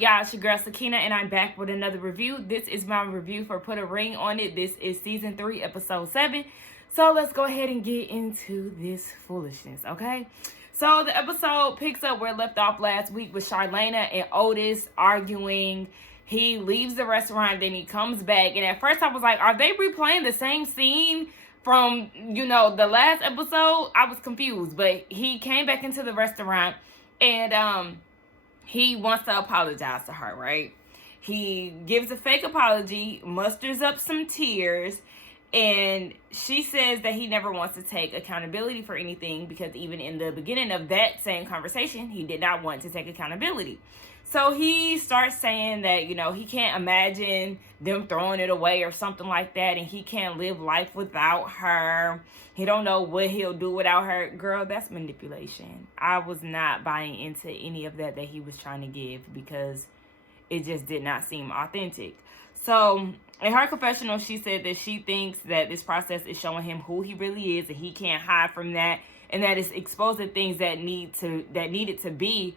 up, y'all? It's your girl Sakina, and I'm back with another review. This is my review for Put a Ring on It. This is season 3, episode 7. So let's go ahead and get into this foolishness, okay? So the episode picks up where it left off last week with Charlena and Otis arguing. He leaves the restaurant, then he comes back, and at first I was like, are they replaying the same scene from, the last episode? I was confused, but he came back into the restaurant, and he wants to apologize to her, right? He gives a fake apology, musters up some tears, and she says that he never wants to take accountability for anything because even in the beginning of that same conversation, he did not want to take accountability. So he starts saying that, he can't imagine them throwing it away or something like that, and he can't live life without her. He don't know what he'll do without her. Girl, that's manipulation. I was not buying into any of that he was trying to give because it just did not seem authentic. So in her confessional, she said that she thinks that this process is showing him who he really is, and he can't hide from that, and that it's exposing things that needed to be,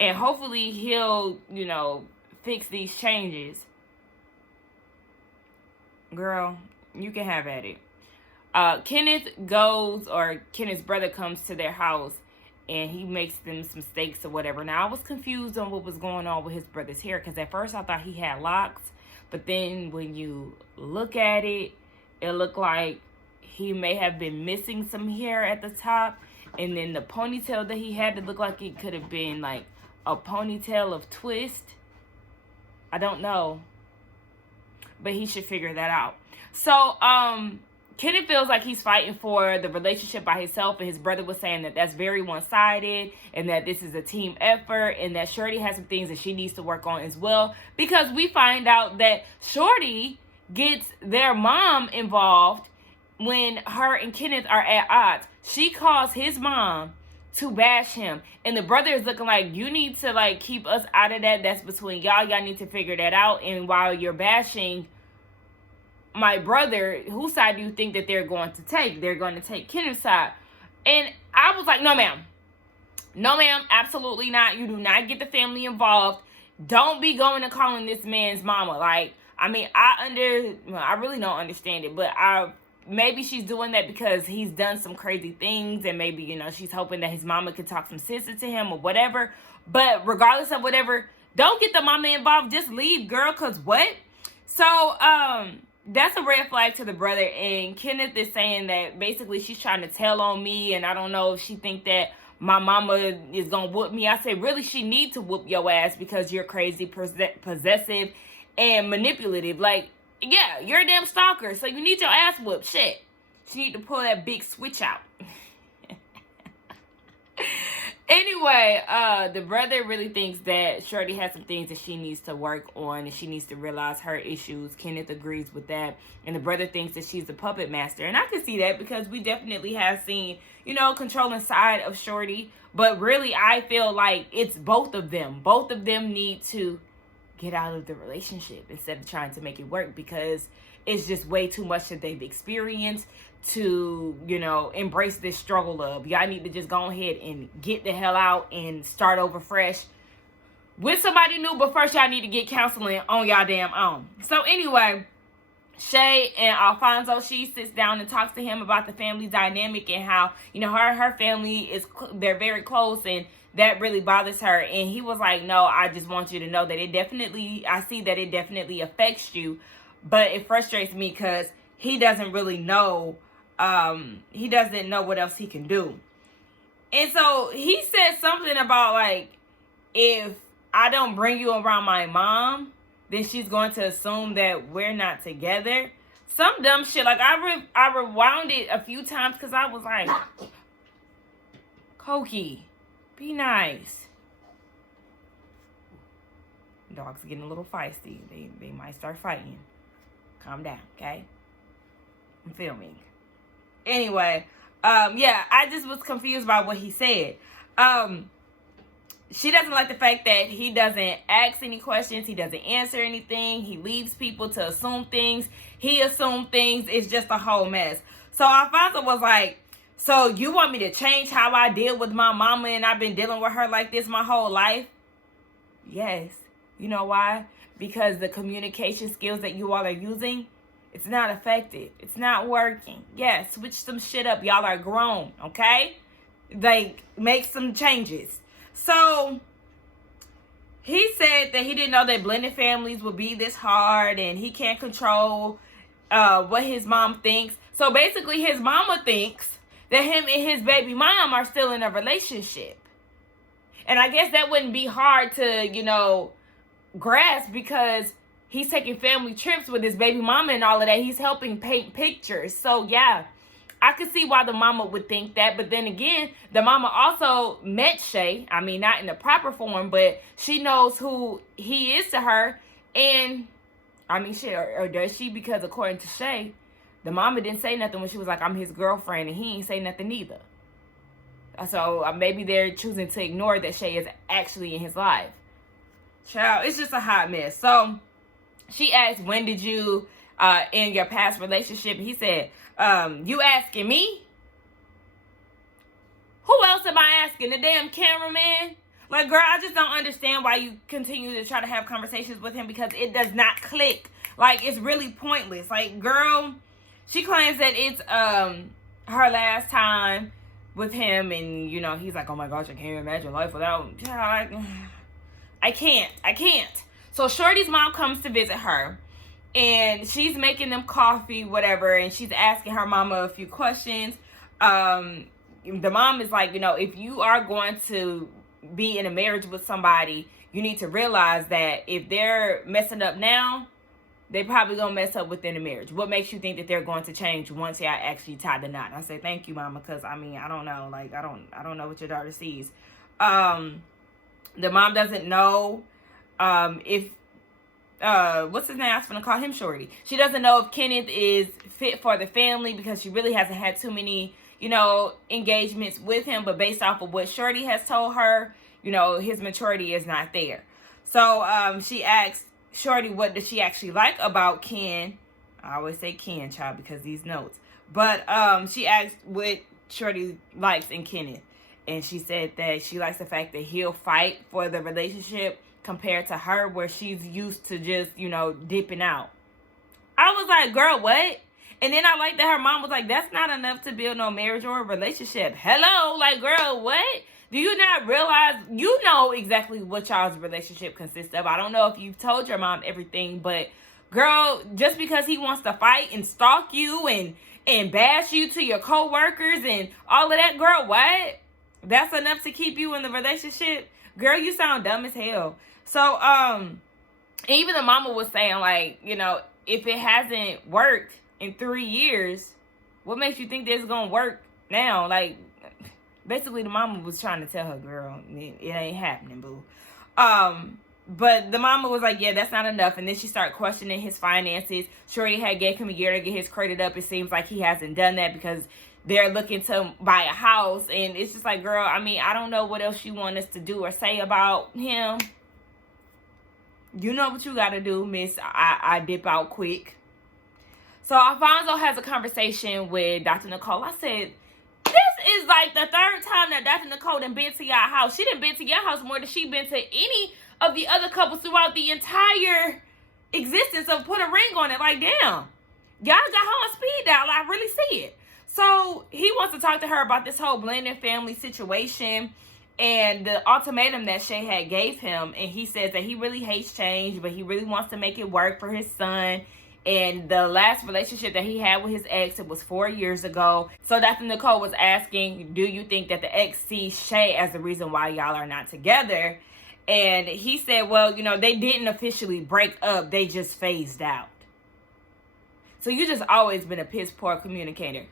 and hopefully he'll, fix these changes. Girl, you can have at it. Kenneth's brother comes to their house and he makes them some steaks or whatever. Now, I was confused on what was going on with his brother's hair because at first I thought he had locks, but then when you look at it, it looked like he may have been missing some hair at the top, and then the ponytail that he had, it looked like it could have been like a ponytail of twist. I don't know, but he should figure that out. So, Kenneth feels like he's fighting for the relationship by himself, and his brother was saying that that's very one-sided and that this is a team effort and that Shorty has some things that she needs to work on as well, because we find out that Shorty gets their mom involved when her and Kenneth are at odds. She calls his mom to bash him, and the brother is looking like, you need to keep us out of that. That's between y'all need to figure that out. And while you're bashing my brother, whose side do you think that they're going to take? They're going to take Kenneth's side. And I was like, no ma'am, absolutely not. You do not get the family involved. Don't be going and calling this man's mama. I really don't understand it, but maybe she's doing that because he's done some crazy things, and maybe, she's hoping that his mama could talk some sense into him or whatever. But regardless of whatever, don't get the mama involved. Just leave, girl, because what? So, that's a red flag to the brother, and Kenneth is saying that basically she's trying to tell on me, and I don't know if she think that my mama is going to whoop me. I say, really, she need to whoop your ass because you're crazy, possessive, and manipulative. Yeah, you're a damn stalker, so you need your ass whooped. Shit. She need to pull that big switch out. Anyway, the brother really thinks that Shorty has some things that she needs to work on, and she needs to realize her issues. Kenneth agrees with that, and the brother thinks that she's a puppet master. And I can see that because we definitely have seen, controlling side of Shorty. But really, I feel like it's both of them. Both of them need to get out of the relationship instead of trying to make it work, because it's just way too much that they've experienced to, embrace this struggle of, y'all need to just go ahead and get the hell out and start over fresh with somebody new. But first, y'all need to get counseling on y'all damn own. So anyway, Shay and Alfonso, she sits down and talks to him about the family dynamic and how, her family they're very close, and that really bothers her. And he was like, no, I just want you to know that I see that it definitely affects you, but it frustrates me because he doesn't really know, he doesn't know what else he can do. And so he said something about if I don't bring you around my mom, then she's going to assume that we're not together. Some dumb shit. I rewound it a few times because I was like, Koki, be nice. Dogs are getting a little feisty. They might start fighting. Calm down, okay? I'm filming. Anyway, I just was confused by what he said. She doesn't like the fact that he doesn't ask any questions. He doesn't answer anything. He leaves people to assume things. He assumed things. It's just a whole mess. So Alfonso was like, so you want me to change how I deal with my mama, and I've been dealing with her like this my whole life? Yes. You know why? Because the communication skills that you all are using, it's not effective. It's not working. Yeah, switch some shit up. Y'all are grown, okay? Like, make some changes. So, he said that he didn't know that blended families would be this hard, and he can't control what his mom thinks. So, basically, his mama thinks that him and his baby mom are still in a relationship. And I guess that wouldn't be hard to, grasp, because he's taking family trips with his baby mama and all of that. He's helping paint pictures. So, yeah, I could see why the mama would think that. But then again, the mama also met Shay. I mean, not in the proper form, but she knows who he is to her. And, I mean, shit, or does she? Because according to Shay, the mama didn't say nothing when she was like, I'm his girlfriend, and he ain't say nothing either. So, maybe they're choosing to ignore that Shay is actually in his life. Child, it's just a hot mess. So, she asked, when did you end your past relationship? He said, you asking me? Who else am I asking? The damn cameraman? Like, girl, I just don't understand why you continue to try to have conversations with him, because it does not click. Like, it's really pointless. Like, girl, she claims that it's her last time with him, and, he's like, oh my gosh, I can't imagine life without him. I can't. So Shorty's mom comes to visit her, and she's making them coffee, whatever, and she's asking her mama a few questions. The mom is like, if you are going to be in a marriage with somebody, you need to realize that if they're messing up now, they probably gonna mess up within the marriage. What makes you think that they're going to change once y'all actually tie the knot? I say, thank you, mama, because I don't know. Like, I don't know what your daughter sees. The mom doesn't know if what's his name? I was gonna call him Shorty. She doesn't know if Kenneth is fit for the family, because she really hasn't had too many, engagements with him. But based off of what Shorty has told her, his maturity is not there. So she asked Shorty, what does she actually like about Ken? I always say Ken, child, because these notes. But she asked what Shorty likes in Kenneth. And she said that she likes the fact that he'll fight for the relationship compared to her, where she's used to just, dipping out. I was like, girl, what? And then I like that her mom was like, that's not enough to build no marriage or a relationship. Hello? Like, girl, what? Do you not realize, you know exactly what y'all's relationship consists of. I don't know if you've told your mom everything, but girl, just because he wants to fight and stalk you and bash you to your co-workers and all of that, girl, what? That's enough to keep you in the relationship? Girl, you sound dumb as hell. So, even the mama was saying, like, if it hasn't worked in 3 years, what makes you think that it's going to work now? Like, basically, the mama was trying to tell her, girl, it ain't happening, boo. But the mama was like, yeah, that's not enough. And then she started questioning his finances. Shorty had gave him a year to get his credit up. It seems like he hasn't done that, because they're looking to buy a house. And it's just like, girl, I don't know what else you want us to do or say about him. You know what you got to do, miss. I dip out quick. So Alfonso has a conversation with Dr. Nicole. I said, this is like the third time that Dr. Nicole done been to your house. She done been to your house more than she been to any of the other couples throughout the entire existence of Put a Ring on It. Like, damn. Y'all got her on speed dial. I really see it. So he wants to talk to her about this whole blended family situation and the ultimatum that Shay had gave him. And he says that he really hates change, but he really wants to make it work for his son. And the last relationship that he had with his ex, it was 4 years ago. So Dr. Nicole was asking, do you think that the ex sees Shay as the reason why y'all are not together? And he said, well, they didn't officially break up. They just phased out. So you just always been a piss poor communicator.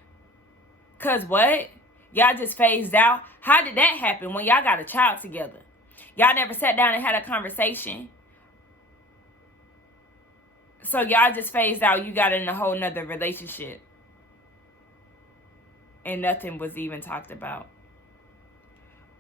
Cause what? Y'all just phased out? How did that happen when y'all got a child together? Y'all never sat down and had a conversation? So y'all just phased out. You got in a whole nother relationship. And nothing was even talked about.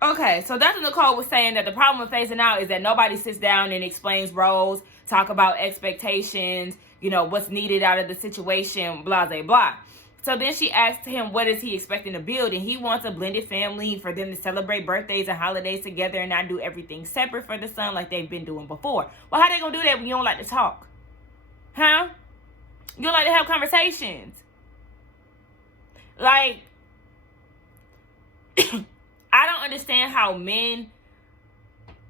Okay, so Dr. Nicole was saying that the problem with phasing out is that nobody sits down and explains roles, talk about expectations, what's needed out of the situation, blah, blah, blah. So then she asked him, what is he expecting to build? And he wants a blended family for them to celebrate birthdays and holidays together and not do everything separate for the son like they've been doing before. Well, how they gonna do that when you don't like to talk? Huh? You don't like to have conversations? Like, I don't understand how men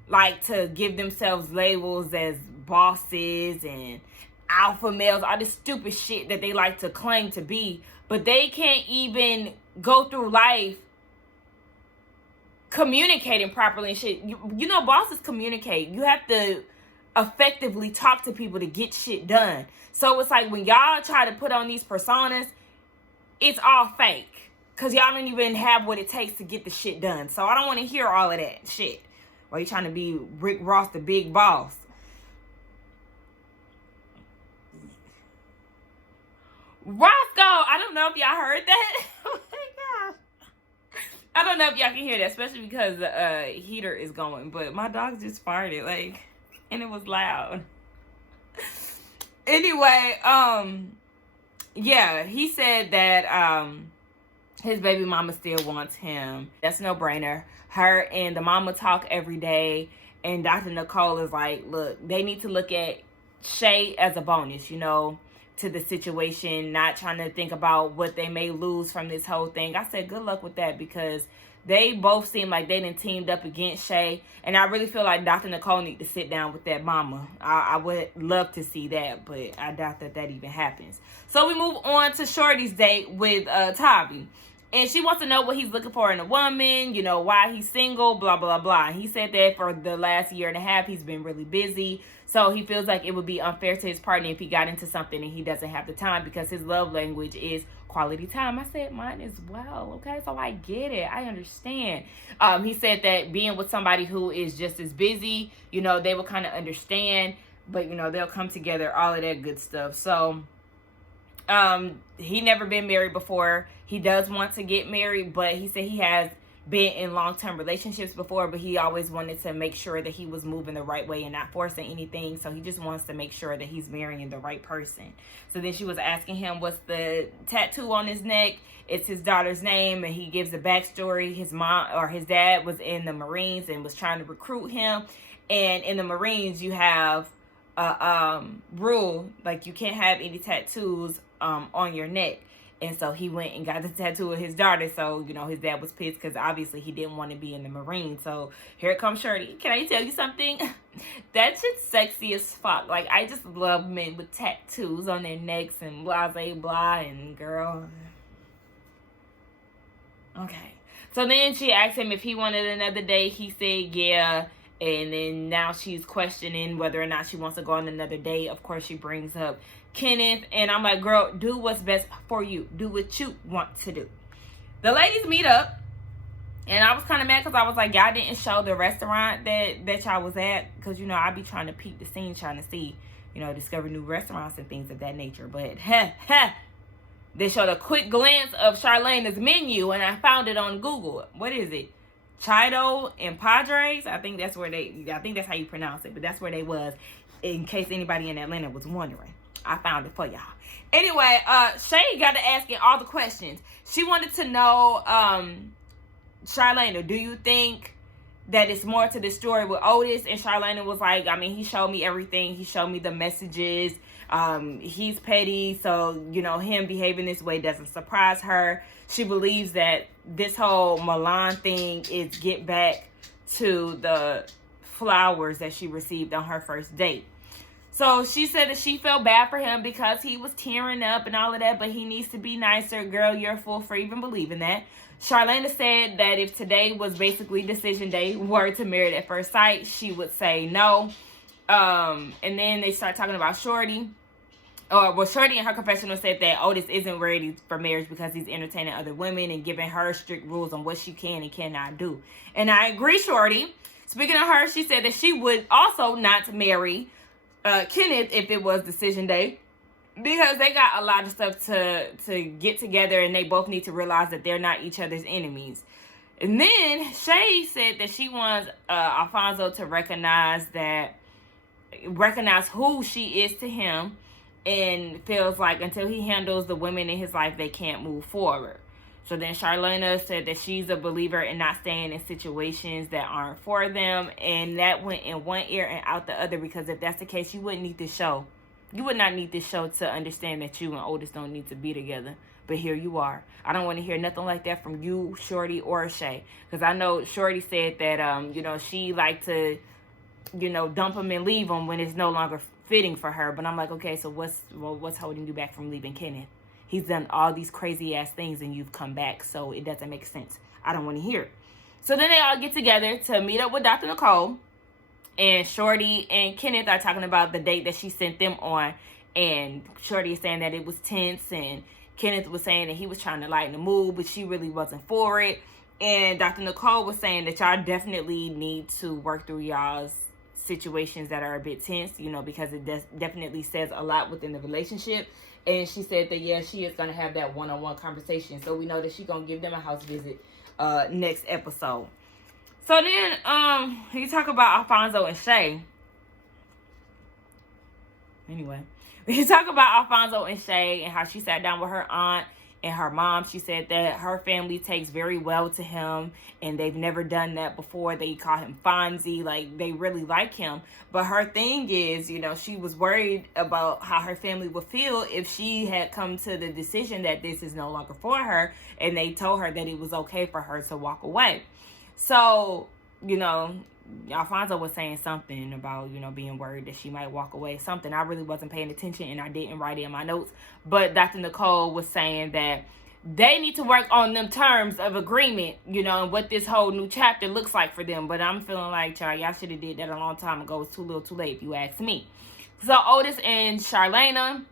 like to give themselves labels as bosses and alpha males, all this stupid shit that they like to claim to be, but they can't even go through life communicating properly and shit. You know, bosses communicate. You have to effectively talk to people to get shit done. So it's like when y'all try to put on these personas, it's all fake. Because y'all don't even have what it takes to get the shit done. So I don't want to hear all of that shit. While you're trying to be Rick Ross, the big boss. Roscoe, I don't know if y'all heard that. Oh my gosh. I don't know if y'all can hear that, especially because the heater is going. But my dog just farted, like, and it was loud. Anyway, yeah, he said that his baby mama still wants him. That's a no-brainer. Her and the mama talk every day, and Dr. Nicole is like, look, they need to look at Shay as a bonus, you know, to the situation, not trying to think about what they may lose from this whole thing. I said good luck with that, because they both seem like they done teamed up against Shay, and I really feel like Dr. Nicole need to sit down with that mama. I would love to see that, but I doubt that even happens. So we move on to Shorty's date with Tavi. And she wants to know what he's looking for in a woman, you know, why he's single, blah, blah, blah. And he said that for the last year and a half, he's been really busy. So he feels like it would be unfair to his partner if he got into something and he doesn't have the time, because his love language is quality time. I said mine as well, okay? So I get it. I understand. He said that being with somebody who is just as busy, you know, they will kind of understand, but, you know, they'll come together, all of that good stuff. So he never been married before. He does want to get married, but he said he has been in long-term relationships before, but he always wanted to make sure that he was moving the right way and not forcing anything. So he just wants to make sure that he's marrying the right person. So then she was asking him what's the tattoo on his neck. It's his daughter's name, and he gives a backstory. His mom or his dad was in the Marines and was trying to recruit him. And in the Marines, you have a rule, like you can't have any tattoos on your neck. And so he went and got the tattoo of his daughter. So, you know, his dad was pissed because obviously he didn't want to be in the Marines. So here comes Shorty. Can I tell you something? That shit's sexy as fuck. Like, I just love men with tattoos on their necks and blah, blah, blah. And girl. Okay. So then she asked him if he wanted another date. He said, yeah. And then now she's questioning whether or not she wants to go on another date. Of course, she brings up Kenneth, and I'm like, girl, do what's best for you. Do what you want to do. The ladies meet up, and I was kind of mad because I was like, y'all didn't show the restaurant that y'all was at, because, you know, I be trying to peek the scene, trying to see, you know, discover new restaurants and things of that nature. But they showed a quick glance of Charlena's menu, and I found it on Google. What is it? Chido and Padres? I think that's how you pronounce it, but that's where they was, in case anybody in Atlanta was wondering. I found it for y'all. Anyway, Shay got to asking all the questions. She wanted to know, Charlena, do you think that it's more to the story with Otis? And Charlena was like, I mean, he showed me everything. He showed me the messages. He's petty, so, you know, him behaving this way doesn't surprise her. She believes that this whole Milan thing is get back to the flowers that she received on her first date. So she said that she felt bad for him because he was tearing up and all of that, but he needs to be nicer. Girl, you're a fool for even believing that. Charlena said that if today was basically decision day, were to Married at First Sight, she would say no. And then they start talking about Shorty. Shorty in her confessional said that Otis isn't ready for marriage because he's entertaining other women and giving her strict rules on what she can and cannot do. And I agree, Shorty. Speaking of her, she said that she would also not marry Kenneth if it was decision day, because they got a lot of stuff to get together, and they both need to realize that they're not each other's enemies. And then Shay said that she wants Alfonso to recognize who she is to him, and feels like until he handles the women in his life, they can't move forward. So then Charlena said that she's a believer in not staying in situations that aren't for them. And that went in one ear and out the other, because if that's the case, you wouldn't need this show. You would not need this show to understand that you and Otis don't need to be together. But here you are. I don't want to hear nothing like that from you, Shorty, or Shay. Because I know Shorty said that, she liked to, dump him and leave him when it's no longer fitting for her. But I'm like, okay, so what's holding you back from leaving Kenneth? He's done all these crazy ass things and you've come back, so it doesn't make sense. I don't want to hear it. So then they all get together to meet up with Dr. Nicole, and Shorty and Kenneth are talking about the date that she sent them on, and Shorty is saying that it was tense, and Kenneth was saying that he was trying to lighten the mood, but she really wasn't for it. And Dr. Nicole was saying that y'all definitely need to work through y'all's situations that are a bit tense, because it definitely says a lot within the relationship. And she said that, yeah, she is going to have that one-on-one conversation. So we know that she's going to give them a house visit next episode. So then you talk about Alfonso and Shay. Anyway, we talk about Alfonso and Shay and how she sat down with her aunt and her mom. She said that her family takes very well to him, and they've never done that before. They call him Fonzie, like they really like him. But her thing is, she was worried about how her family would feel if she had come to the decision that this is no longer for her, and they told her that it was okay for her to walk away. So, Alfonso was saying something about, being worried that she might walk away. Something I really wasn't paying attention, and I didn't write it in my notes. But Dr. Nicole was saying that they need to work on them terms of agreement, and what this whole new chapter looks like for them. But I'm feeling like, y'all should have did that a long time ago. It's too little too late, if you ask me. So Otis and Charlena,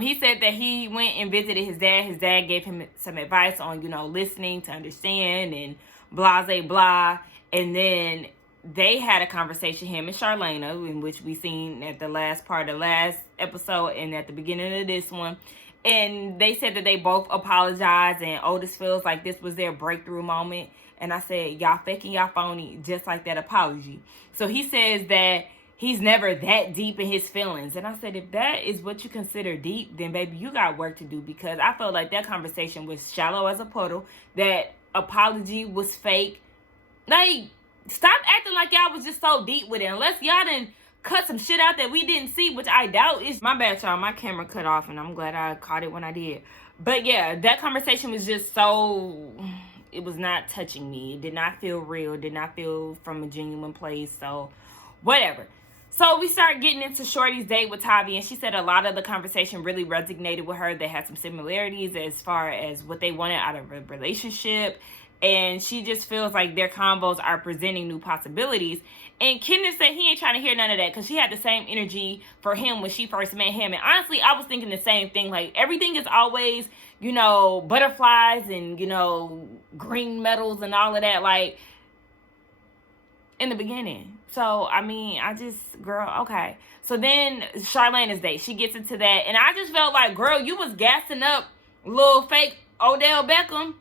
he said that he went and visited his dad. His dad gave him some advice on, listening to understand and blah, blah, blah. And then they had a conversation, him and Charlena, in which we seen at the last part of the last episode and at the beginning of this one. And they said that they both apologized, and Otis feels like this was their breakthrough moment. And I said, y'all faking, y'all phony, just like that apology. So he says that he's never that deep in his feelings. And I said, if that is what you consider deep, then baby, you got work to do, because I felt like that conversation was shallow as a puddle. That apology was fake. Like, stop acting like y'all was just so deep with it. Unless y'all didn't cut some shit out that we didn't see, which I doubt is. My bad, y'all. My camera cut off, and I'm glad I caught it when I did. But yeah, that conversation was just so... It was not touching me. It did not feel real. It did not feel from a genuine place. So, whatever. So we start getting into Shorty's date with Tavi, and she said a lot of the conversation really resonated with her. They had some similarities as far as what they wanted out of a relationship. And she just feels like their combos are presenting new possibilities. And Kenneth said he ain't trying to hear none of that, because she had the same energy for him when she first met him. And honestly, I was thinking the same thing. Like, everything is always, butterflies and, green metals and all of that, like, in the beginning. So, girl, okay. So then Charlena's date, she gets into that. And I just felt like, girl, you was gassing up little fake Odell Beckham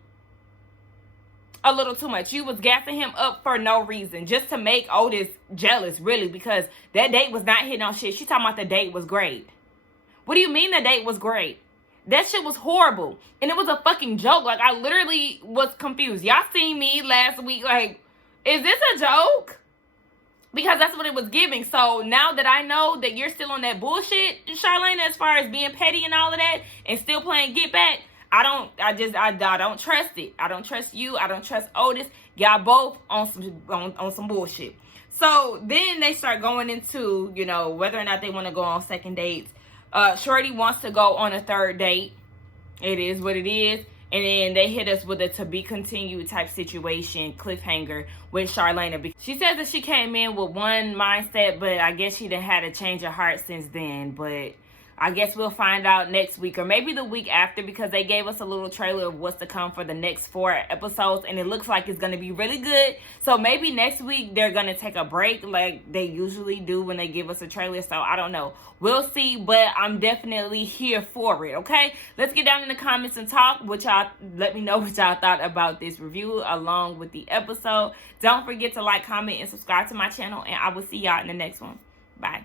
a little too much. You was gassing him up for no reason, just to make Otis jealous, really, because that date was not hitting on shit. She talking about the date was great. What do you mean the date was great? That shit was horrible. And it was a fucking joke. Like, I literally was confused. Y'all seen me last week, like, is this a joke? Because that's what it was giving. So now that I know that you're still on that bullshit, Charlena, as far as being petty and all of that, and still playing get back, I don't trust it. I don't trust you. I don't trust Otis. Y'all both on some bullshit. So then they start going into, whether or not they want to go on second dates. Shorty wants to go on a third date. It is what it is. And then they hit us with a to be continued type situation, cliffhanger with Charlena. She says that she came in with one mindset, but I guess she done had a change of heart since then. But I guess we'll find out next week, or maybe the week after, because they gave us a little trailer of what's to come for the next 4 episodes, and it looks like it's going to be really good. So maybe next week they're going to take a break like they usually do when they give us a trailer. So I don't know. We'll see, but I'm definitely here for it, okay? Let's get down in the comments and talk. Let me know what y'all thought about this review along with the episode. Don't forget to like, comment, and subscribe to my channel, and I will see y'all in the next one. Bye.